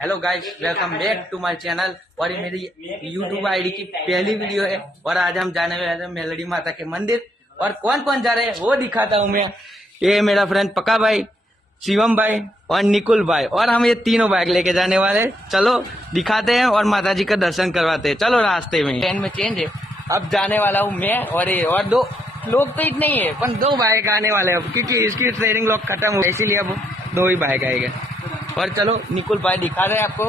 Hello guys, welcome back to my channel. और ये मेरी यूट्यूब आईडी की पहली वीडियो है और आज हम जाने वाले हैं मेलडी माता के मंदिर। और कौन कौन जा रहे हैं वो दिखाता हूँ मैं। ये मेरा फ्रेंड पक्का भाई, शिवम भाई और निकुल भाई, और हम ये तीनों बाइक लेके जाने वाले। चलो दिखाते हैं और माता जी का दर्शन करवाते हैं। चलो रास्ते में ट्रेन में चेंज है। अब जाने वाला हूँ मैं और ये और दो लोग तो इतने ही है, पर दो बाइक आने वाले हैं क्योंकि इसकी ट्रेनिंग लॉक खत्म हो, इसीलिए अब दो ही बाइक आएंगे। और चलो निकुल भाई दिखा रहे हैं आपको।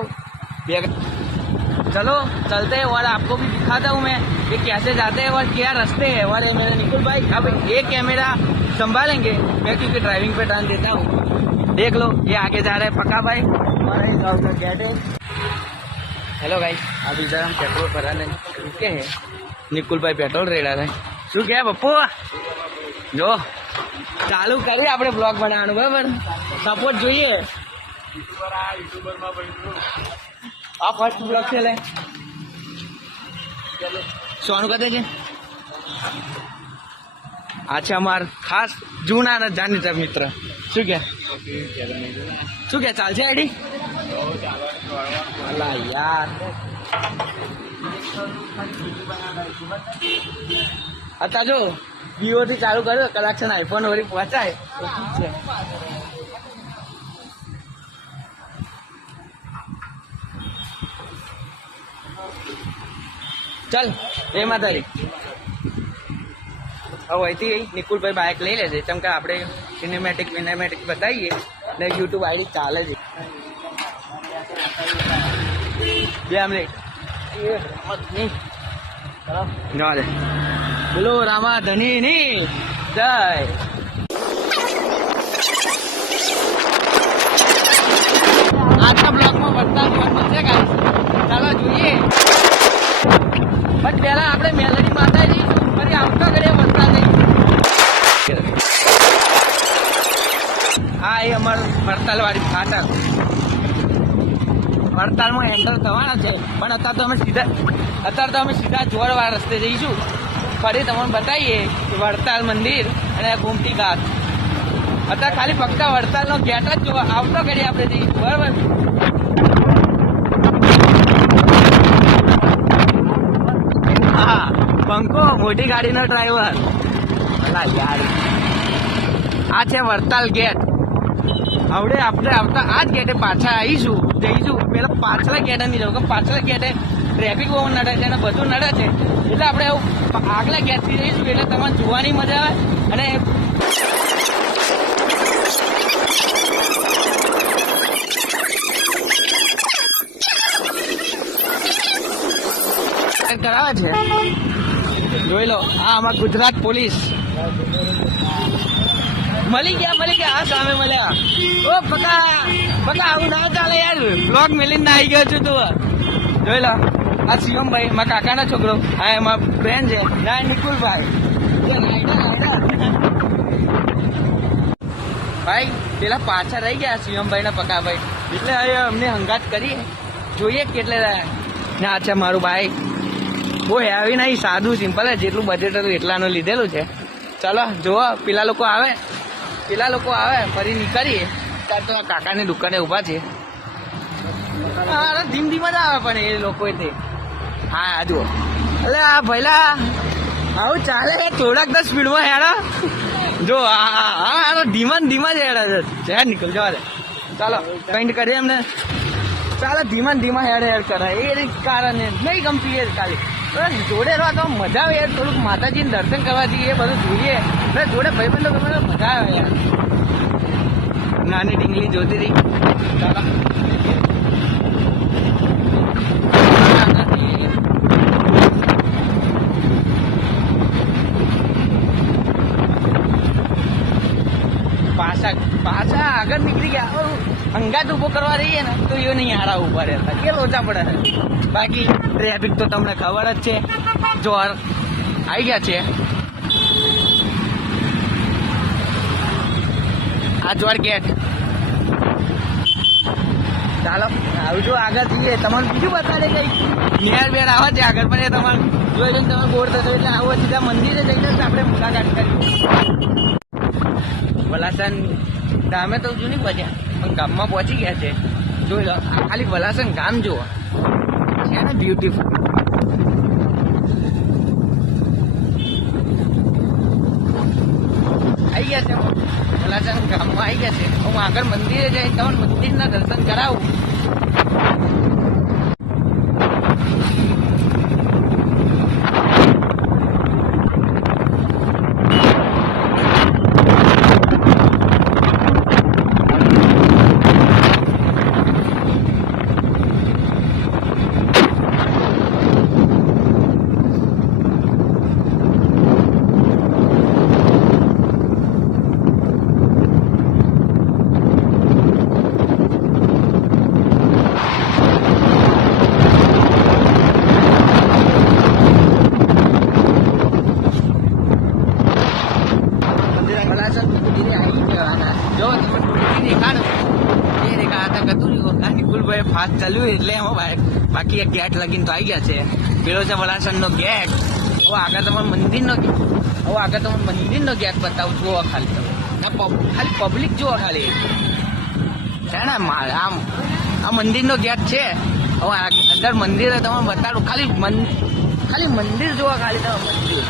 चलो चलते हैं और आपको भी दिखाता हूँ मैं ये कैसे जाते हैं और क्या रास्ते हैं। और ये मेरे निकुल भाई अब ये कैमरा संभालेंगे मैं, क्योंकि ड्राइविंग पे ध्यान देता हूँ। देख लो ये आगे जा रहे हैं पक्का भाई, हमारे गाँव का गेट है। हेलो गाइस, अब इधर हम पेट्रोल भराने रुके हैं। निकुल भाई पेट्रोल रेड़ा है। શું કે પપ્પુ જો ચાલુ કરી આપણે બ્લોગ બનાવવાનું, બરાબર? સપોર્ટ જોઈએ। આ ફર્સ્ટ બ્લોગ છે લે સોનું કહે છે આ છે અમાર ખાસ જૂના અને જાણીતા મિત્ર। શું કે ચાલશે આઈડી? અલા યાર आता जो वीवो थी चालू करो कलेक्शन आईफोन वरी पहुंचाए चल ए मातारी। अब वही निकुल भाई बाइक ले लेजे चमका आपणे सिनेमेटिक बताइए ने यूट्यूब आईडी चाले जी। बोलो रामा धनी नी जय। આજના બ્લોગમાં વરસાદ મળશે ગાઈસ, ચાલો જોઈએ। બટ પહેલા આપણે મેલડી માતા જઈશું, ફરી આવતા કરીએ વરસાદ નહીં। આ એ અમારું વડતાલ વાળી ફાટક। વડતાલમાં એન્ટર થવાના છે, પણ અત્યારે તો અમે સીધા જોરવાળા રસ્તે જઈશું। ફરી તમને બતાવીએ કે વડતાલ મંદિર અને ગોમતી ઘાટ। અત્યારે ખાલી ફક્ત વડતાલનો ગેટ જ જોવા આવતો કરીએ આપણે જઈશું, બરાબર? હા, પંખો મોટી ગાડીનો ડ્રાઈવર। અલા યાર આ છે વડતાલ ગેટ। હવે આપણે આવતા આ જ ગેટે પાછા જઈશું। પેલા પાછલા ગેટે નહીં જવું, પાછલા ગેટે ટ્રાફિક બહુ નડે છે અને બધું નડે છે, એટલે આપણે આગલા ગેટથી જઈશું એટલે તમને જોવાની મજા આવે। અને કરાવે છે જોઈ લો। આ અમાર ગુજરાત પોલીસ મળી ગયા આ સામે મળ્યા। ઓ પકા આવું ના ચાલે યાર, બ્લોગ મેલીને આવી ગયો છું તું। જોઈ લો આ શિવમ ભાઈ મારા કાકાનો છોકરો, હા એમાં ફ્રેન્ડ છે ના નિકુલ ભાઈ। ભાઈ પેલા પાછા રહી ગયા શિવમ ભાઈ ના પકા ભાઈ, એટલે હવે અમને હંગાત કરીએ, જોઈએ કેટલે રહ્યા। ના છે મારું બાઈક, બહુ હેવી નહીં, સાદું સિમ્પલ છે, જેટલું બજેટ હતું એટલાનું લીધેલું છે। ચાલો જોવો પેલા લોકો આવે ફરી નીકળીએ। ત્યારે તો કાકાની દુકાને ઊભા છે। હા ધીમ જ આવે પણ એ લોકો તે હા જુઓ, એટલે આ ભઈલા આવું ચાલે થોડાક તો સ્પીડમાં હેડા જો। હા ધીમા જ હેડા છે નીકળ જવા દે। ચાલો કઈ કરીએ એમને, ચાલો ધીમા હેડ કરાય એ કારણે નહીં ગમતી એ ખાલી જોડે રહો તો મજા આવે યાર। થોડુંક માતાજીને દર્શન કરવા જઈએ, બધું જોઈએ, જોડે ભાઈબંધો ગમે તો મજા આવે યાર। નાની ડીંગલી જોતી હતી। ચાલો પાછા આગળ નીકળી ગયા। અંગાત ઉભો કરવા રહીએ ને તો એ નહીં હારા ઉભા રહેતા, કે લોચા પડે છે। બાકી ટ્રાફિક તો તમને ખબર જ છે, જોર આવી ગયા છે આ જોર ગેટ। ચાલો આવજો આગળ જઈએ, તમારે બીજું બતાવે કઈ નેર આવે છે આગળ, પણ એ તમારે જોઈ લઈને તમે બોર થતો એટલે આવો સીધા મંદિરે જઈને આપણે મુલાકાત કરી। વલાસન ધામે તો જૂની બજાર પણ ગામમાં પહોંચી ગયા છે। જોઈ લો, ખાલી વલાસણ ગામ જુઓ છે ને બ્યુટીફુલ. આવી ગયા છે વલાસણ ગામમાં, આવી ગયા છે. હું આગળ મંદિરે જઈને તમને મંદિરના દર્શન કરાવું. ફાસ્ટ ચાલ્યું એટલે એમાં બાકી એક ગેટ લગીને તો આવી ગયા છે. પેલો છે વલાસણનો ગેટ. હવે આગળ તમારે મંદિરનો ગેટ બતાવું. જુઓ ખાલી પબ્લિક જુઓ ખાલી છે ને. આમ આ મંદિરનો ગેટ છે. હવે અંદર મંદિર તમને બતાડું. ખાલી મંદિર જુઓ ખાલી તમે મંદિર.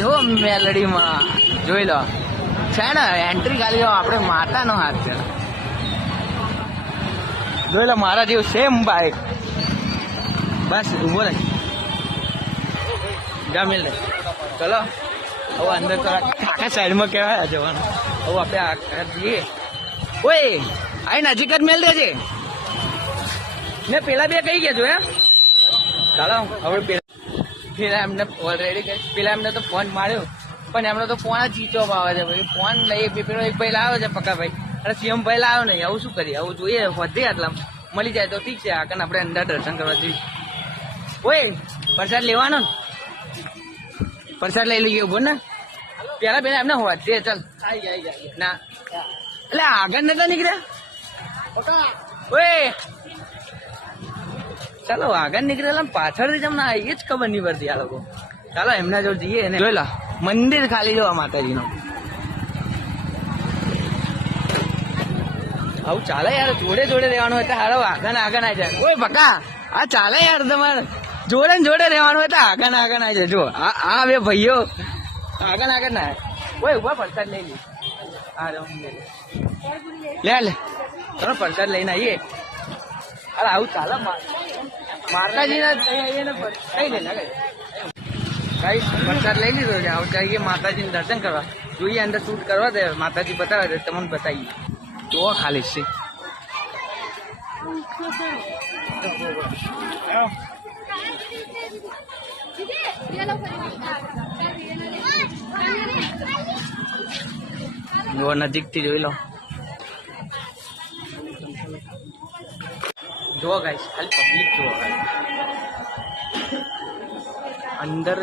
એવો મેલડીમાં જોઈ લો છે ને. એન્ટ્રી ખાલી આપણે માતાનો હાથ છે. જોઈ લો મારા જેવું સેમ બાઈક. બસ ઉભો રહે જા મિલ ચલો. હવે અંદર તો આખા સાઈડમાં કહેવાય જવાનું. હવે આપણે આ જઈએ. ઓય આ નજીક જ મેલ દેજે ને. પેલા બે કઈ ગયા છો એમ. ચાલો હવે પેલા એમને ઓલરેડી પેલા એમને તો ફોન માર્યો પણ એમનો તો ફોન જ સ્વિચ ઓફ આવે છે. ભાઈ ફોન લઈ પેલો એક ભાઈ લાવ્યો છે પક્કાભાઈ અને સીએમ ભાઈ લાવ્યો નહીં. આવું શું કરીએ. આવું જોઈએ વધે આટલા મળી જાય તો ઠીક છે. આગળ આપણે અંદર દર્શન કરવા જઈએ. ઓય પ્રસાદ લેવાનો ને. પ્રસાદ લઈ લઈએ બોલ ને. પેલા એમને વધે ચાલ ના એટલે આગળ નતા નીકળ્યા. ઓય ચાલો આગળ નીકળેલા પાછળથી જમને એ જ ખબર નહીં પડતી આ લોકો. ચાલો એમના જો જઈએ ને. જોઈ લો મંદિર ખાલી જોવા માતાજીનો. આવું ચાલે યાર. જોડે રહેવાનું હોય તો હારો આગળ આવી જાય. ઓય બકા આ ચાલે યાર. તમારે જોડે રહેવાનું હોય તો આગળ આવી જાય. જો આ બે ભાઈઓ આગળ ના. ઓય ઉભા પ્રસાદ લઈ લે. લે ચલો પ્રસાદ લઈને આવીએ. અરે આવું ચાલે માતાજીના કઈ પ્રસાદ લઈ લીધો છે. આવું જઈએ માતાજીને દર્શન કરવા. જોઈએ અંદર શૂટ કરવા દે. માતાજી બતાવે છે તમને બતાવીએ. જો ખાલી છે નજીકથી જોઈ લો. જુઓ ગાઈસ ખાલી પબ્લિક જુઓ. અંદર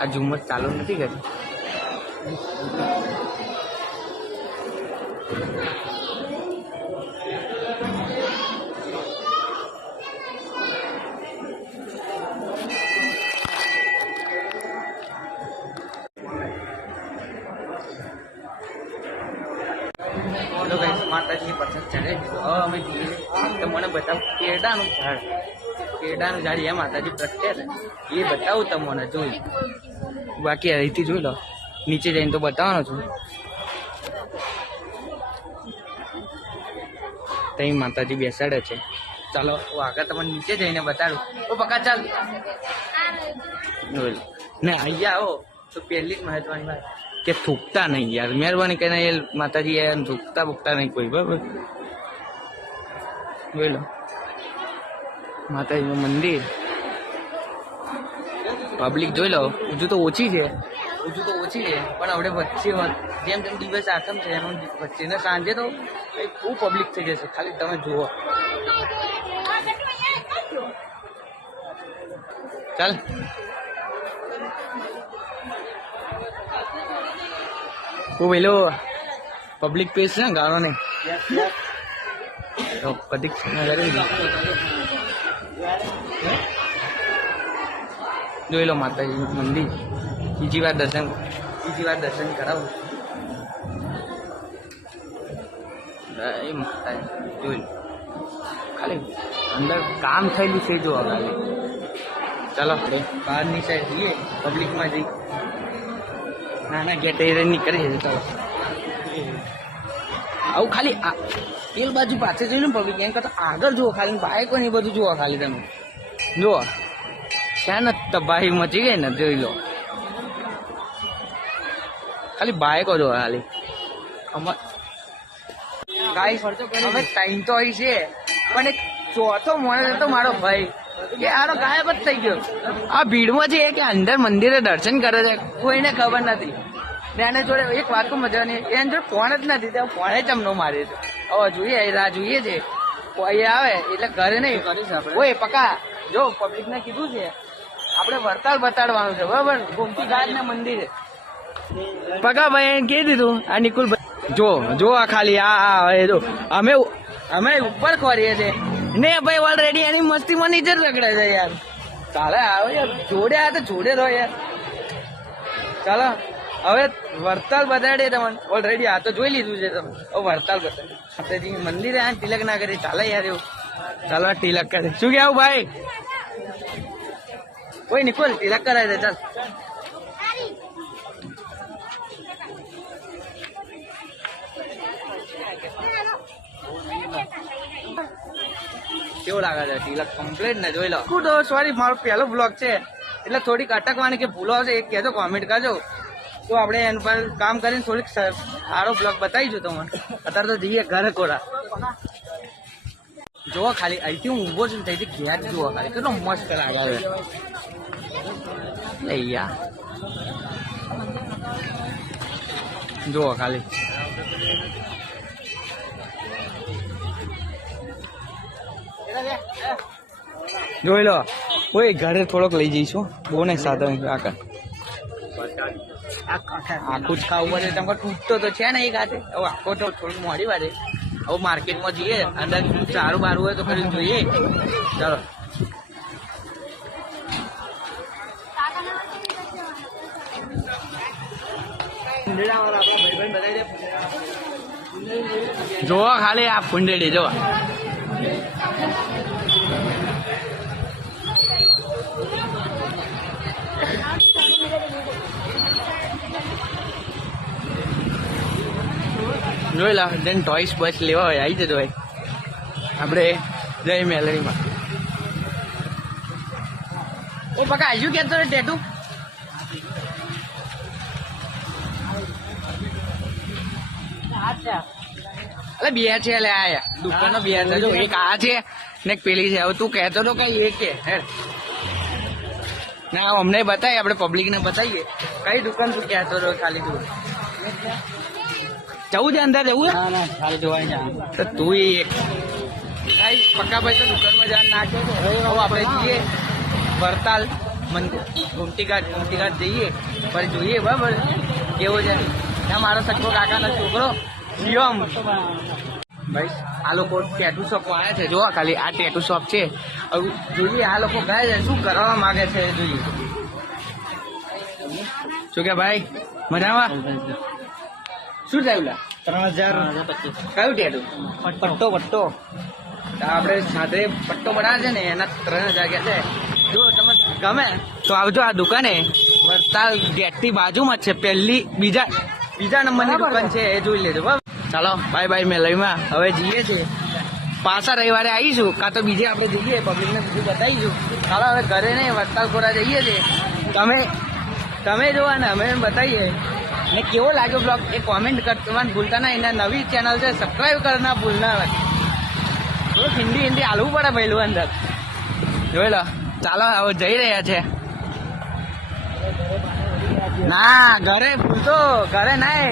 આ ઝુમ્મર ચાલુ નથી કરી. માતાજીની પ્રસાદ ચડાવી દીધો. હવે અમે જોઈએ તો મને બતાવું કેળાનું ઝાડ એ માતાજી પ્રત્યે છે એ બતાવું તમને. જોઈ બાકી અહીંથી જોઈ લો. નીચે જઈને તો બતાવવાનો છું. ત્યાં માતાજી બેસાડે છે. ચાલો આગળ તમને નીચે જઈને બતાડું. તો પક્કા ચાલ ને અહીંયા આવો તો પહેલી જ મહત્વની વાત કે થૂકતા નહીં યાર. મહેરબાની કરીને એ માતાજી એ થૂકતા નહીં કોઈ. બરાબર જોઈ લો માતાજીનું મંદિર. પબ્લિક જોઈ લો. હજુ તો ઓછી છે પણ આપણે વચ્ચે જેમ દિવસ આથમ છે એમ વચ્ચે ને સાંજે તો બહુ પબ્લિક થઈ જશે. ખાલી તમે જુઓ. ચાલ પેલો પબ્લિક પેજ છે ને ગાળો ને તો પ્રતિક જોઈ લો માતાજીનું મંદિર. બીજી વાર દર્શન કરાવું. જય માતાજી. જોઈ લો ખાલી અંદર કામ થયેલું છે જો ખાલી. ચાલો આપણે બહારની સાઈડ જઈએ, પબ્લિકમાં જઈ નાના ગેટે નીકળી છે. ચાલો આવું ખાલી પેલ બાજુ પાછળ જોઈ લો પબ્લિક, એમ કરતા આગળ જુઓ ખાલી, બાઇકો ને એ બધું જુઓ ખાલી. તમે જુઓ છે ને તબાહી મચી ગઈ ને, જોઈ લો ખાલી બાઇકો જુઓ ખાલી. હવે ટાઈમ તો અહીં છે, પણ એક ચોથો મોણસ હતો મારો ભાઈ, કે આનો ગાયબ જ થઈ ગયો. આ ભીડમાં છે કે અંદર મંદિરે દર્શન કરે છે, કોઈને ખબર નથી. ને એને જોડે એક વાત તો મજા નહીં, એની જોડે ફોન જ નથી, ત્યાં ફોને ચમનો મારે છે. હવે જોઈએ રાહ જોઈએ છે, કોઈ આવે એટલે ઘરે નહીં. ઓય પકા જો પબ્લિક ને કીધું છે આપણે વરતાલ બતાડવાનું છે, બરોબર? ગોમતી ઘાટ ને મંદિરે પકા ભાઈ કહી દીધું. આ નિકુલ જો આ ખાલી આ જો અમે ઉપર ખોરીએ છે ને ભાઈ, ઓલરેડી એની મસ્તીમાં નીચે રગડે છે યાર. ચાલે આવે યાર, જોડે આ તો જોડે રહો યાર. ચાલો હવે વરતાલ બતાડીએ તમને. ઓલરેડી આ તો જોઈ લીધું છે તમે, હવે વરતાલ બતાડીએ. માતાજી મંદિરે આ તિલક ના કરી ચાલે યાર એવું. ચાલો તિલક કરે. શું કેવું ભાઈ? કોઈ નિકોલ તિલક કરાય છે. ચાલ કેવું લાગે છે તિલક કમ્પ્લીટ ને? જોઈ લો. તો સોરી, મારો પહેલો બ્લોગ છે એટલે થોડીક અટકવાની કે ભૂલો આવશે એ કહેજો, કોમેન્ટ કરજો, તો આપણે એના પર કામ કરીને થોડીક સારો બ્લોગ બતાવીશું તમને. અત્યારે તો જઈએ ઘરે કોરા. જુઓ ખાલી અહીંથી હું ઊભો છું, ત્યાંથી ઘેર જુઓ ખાલી કેટલો મસ્ત લાગે છે. યાર જુઓ ખાલી જોઈ લો. કોઈ ઘરે થોડોક લઈ જઈશું, બહુ ને સાધન આગળ આખું જ ખાવું પડે. તમને તૂટતો તો છે ને એક હાથે. હવે આખો તો થોડું મોડી વારે. હવે માર્કેટમાં જઈએ, અંદર સારું બારું હોય તો કરી જોઈએ. ચાલો જોવા ખાલી આ ફુંડેડી જોવા. જોઈ લા દેન ટોયસ બસ લેવા હોય આવી જતો ભાઈ આપણે જય મેલરીમાં. ઓ પકા આજુ કેતો ટેટુ અલે બે છે, એટલે આયા દુકાનનો બે છે. એક આ છે ને એક પેલી છે. હવે તું કહેતો તો કઈ એક કે હેડ ના અમને બતાવીએ, આપણે પબ્લિક ને બતાવીએ કઈ દુકાન તું કહેતો તો. ખાલી તું જવું છે અંદર જવું છે તો તું એક પક્કાભાઈ તો દુકાનમાં જવાનું નાખે છે. હવે આપણે જઈએ વરતાલ મંદિર, ગોમતી ઘાટ જઈએ પછી જોઈએ બરાબર કેવું છે. ત્યાં મારો સક્કો કાકાનો છોકરો શિવમ ભાઈ, આ લોકો ટેટુ શોપ આવ્યા છે. જોવા ખાલી આ ટેટુ શોપ છે. હવે જોઈએ આ લોકો ગયા છે શું કરવા માંગે છે જોઈએ. શું કે ભાઈ મજામાં? શું થયું? 3025 કયું ટેટુ? પટ્ટો આપણે સાથે પટ્ટો બનાવે છે ને એના 3000 ગયા છે. જો તમે ગમે તો આવજો આ દુકાને. વરતાલ ગેટની બાજુમાં જ છે, બીજા નંબરની દુકાન છે, એ જોઈ લેજો બરાબર. ચાલો બાય બાય મેલરીમાં હવે જઈએ છીએ. પાછા રવિવારે આવીશું, કાં તો બીજે આપણે જઈએ પબ્લિકને બીજું બતાવીશું. ચાલો હવે ઘરે નહીં વરતાલપુરા જઈએ છીએ. તમે જોવા ને અમે બતાવીએ ને કેવો લાગ્યો બ્લોગ એ કોમેન્ટ કરવાનું ભૂલતા ના. એના નવી ચેનલ છે, સબસ્ક્રાઈબ કરના ભૂલના. થોડુંક હિન્દી હાલવું પડે પહેલું અંદર. જોઈ લો ચાલો હવે જઈ રહ્યા છે. ના ઘરે ભૂલતો ઘરે નાય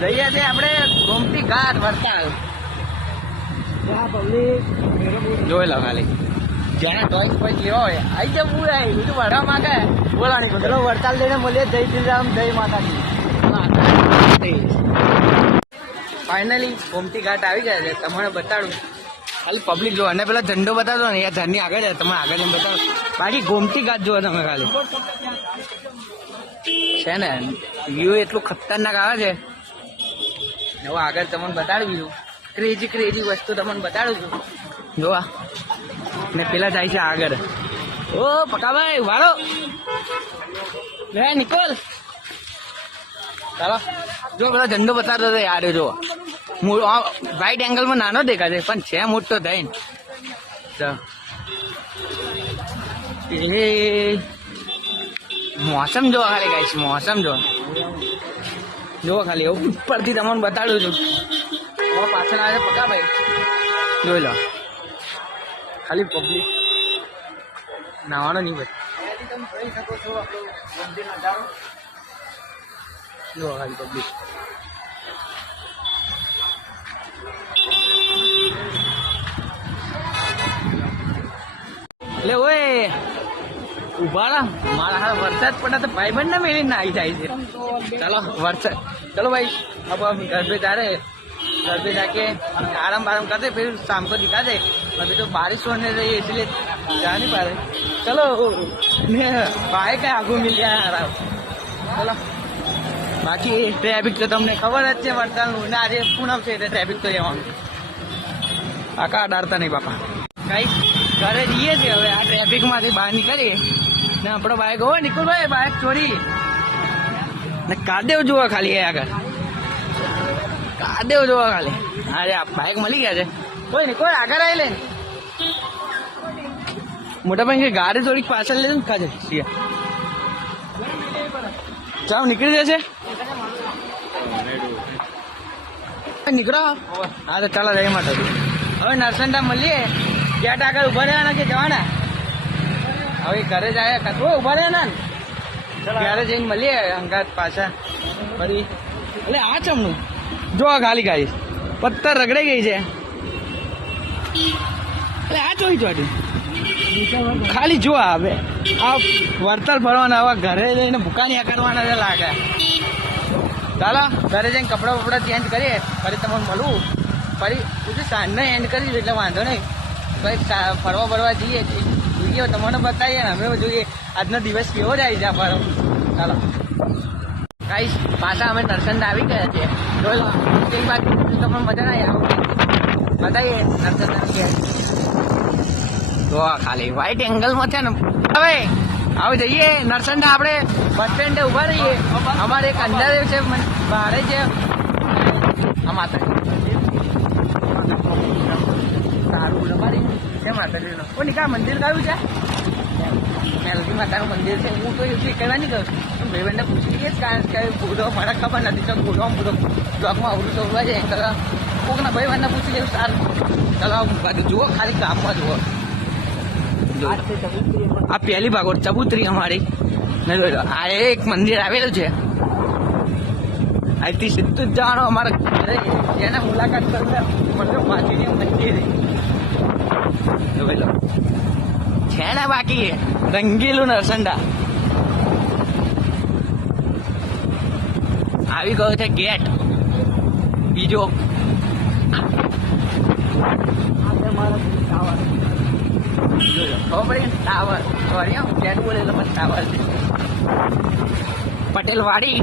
જઈએ છીએ આપણે ગોમતી ઘાટ વરતાલ. જોઈ લો ખાલી જેને ટોયસ પછી લેવા હોય આવી જવું હોય, બીજું ભરવા માંગે બોલાણી ચલો વરતાલ લઈને મળીએ. જય શ્રીરામ, જય માતાજી. ફાઇનલી ગોમતી ઘાટ આવી ગયા છે, તમને બતાડું. ખાલી પબ્લિક જો અને પેલા ઝંડો બતાવજો ને યાર, ઝાડની આગળ તમે આગળ એમ બતાવો, બાકી ગોમતી ઘાટ જુઓ તમે ખાલી છે ને, વ્યૂ એટલું ખતરનાક આવે છે. હવે આગળ તમને બતાડું છું, ક્રેઝી વસ્તુ તમને બતાડું છું જોવા. ને પેલા જાય છે આગળ. ઓ પકાભાઈ વાળો લે નિકોલ, ચાલો જો પેલા ઝંડો બતાવતો હતો યાર. જો વાઇટ એંગલમાં નાનો દેખાશે પણ છે મોટો થઈને. એ મોસમ જો ખાલી ગાઈશ, મોસમ જો ખાલી એવું ઉપરથી તમને બતાડું છું. પાછળ આવે પકાભાઈ જોઈ લો, ખાલી પબ્લિક નાવાનો નહીં ભાઈ. તમે જોઈ શકો છો મંદિર નજારો જો ખાલી પબ્લિક. એટલે ઓય ઉભા મારા હા વરસાદ પડે તો ભાઈબંધ ને મેળીને આવી જાય છે. ચાલો વરસાદ, ચલો भाई अब हम घर पे जा रहे हैं. घर पे जाके आराम करते फिर शाम को दिखा दे. अभी तो बारिश होने रही है इसलिए जा नहीं पा रहे. चलो भाई का आगू मिल गया आराम. चलो बाकी ट्रैफिक तो તમને ખબર જ છે વરસાદનું ને આજે પૂનમ છે એટલે ટ્રાફિક તો રહેવાનું. આકા અડાડતા નહીં બાપા. કઈ ઘરે જઈએ છીએ હવે, આ ટ્રાફિકમાંથી બહાર નીકળીએ ને આપણો બાઇક હોય નિકુલભાઈ બાઇક ચોરી ને કાદેવ જોવા ખાલી આગળ, કાદેવ જોવા ખાલી. અરે આ બાઇક મળી ગયા છે. કોઈ નહીં, કોઈ આગળ આવી લે. મોટા ભાઈ ગાડી થોડીક પાછળ લે ને કાજે ચાલો નીકળી જશે. નીકળો હા તો ચાલો જઈ માટે હવે નરસંડા મળીએ. ગેટ આગળ ઉભા રહેવાના કે જવાના? હવે ઘરે જાય કચરો ઉભા રહેવાના ને, ઘરે જઈને મળીએ અંગાત પાછા ફરી. એટલે આ ચમનું જો ખાલી ગાડી પથ્થર રગડાઈ ગઈ છે. એટલે આ જોઈ ચોટી ખાલી જો હવે આ વળતર ભરવાના, હવે ઘરે જઈને ભૂકાનિયા કરવાના છે લાગે. ચાલો ઘરે જઈને કપડાં બપડા ચેન્જ કરીએ, ફરી તમને મળવું. ફરી બીજું સાંજને એન્ડ કરીશું એટલે વાંધો નહીં. કંઈક ફરવા ફરવા જઈએ જોઈએ, તમને બતાવીએ ને અમે જોઈએ આજનો દિવસ કેવો જાય છે ફરવા. ચાલો ગાઈસ પાછા અમે નરસંડા આવી ગયા છીએ. જોઈ લો એક બાજુ તમને મજા નહીં આવે, બતાવીએ નરસંડા તો ખાલી વાઇટ એંગલમાં છે ને. હવે હવે જઈએ નરસંડા, આપણે બસ સ્ટેન્ડે ઉભા રહીએ. અમારે એક અંદર છે ભાડે છે આ માતા સારું અમારી છે માતાજીનો. ઓ નિકા મંદિર કયું છે? મેલકી માતાનું મંદિર છે. હું તો એટલી એકલા નહીં કરું, ભાઈબંધને પૂછી લઈશ કારણ કે ભૂડો મને ખબર નથી. તો ભૂડો બ્લોકમાં આવડું તો ઉભા છે કોકના ભાઈબંધને પૂછી લઈશ. સારું ચલો બધું જુઓ, ખાલી ગામમાં જુઓ. આ પહેલી ભાગોળ ચબૂતરી અમારી ને જોઈ લો. આ એક મંદિર આવેલું છે, અહીંથી સીધું જ જવાનું અમારા ઘરે. જેને મુલાકાત કરવું મતલબ માછીની મંદિર જોઈ લો છે ને. બાકી રંગીલું નરસંડા આવી ગયો છે ગેટ બીજો. ખબર પડી ટાવર, સોરી ગેટ બોલે એટલે ટાવર છે. પટેલવાડી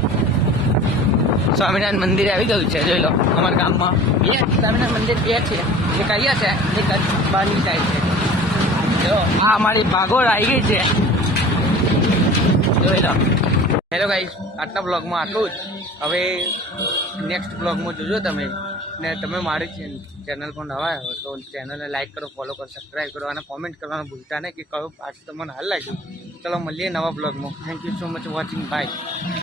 સ્વામિનારાયણ મંદિર આવી ગયું છે. જોઈ લો અમારા ગામમાં બે સ્વામિનારાયણ મંદિર બે છે, એક અહીંયા છે એક બહારની સાઈડ છે. જો આ અમારી ભાગોળ આવી ગઈ છે જોઈ લો. હેલો ગાઈસ, આટલા બ્લોગમાં આટલું જ. હવે નેક્સ્ટ બ્લોગમાં જોજો તમે. ને તમે મારી ચેનલ પર નવા હોય તો ચેનલને લાઈક કરો, ફોલો કરો, સબસ્ક્રાઈબ કરો અને કોમેન્ટ કરવાનું ભૂલતા નહીં કે કયો પાર્ટ તમને હાલ લાગ્યું. ચલો મળીએ નવા બ્લોગમાં. Thank you so much watching. By.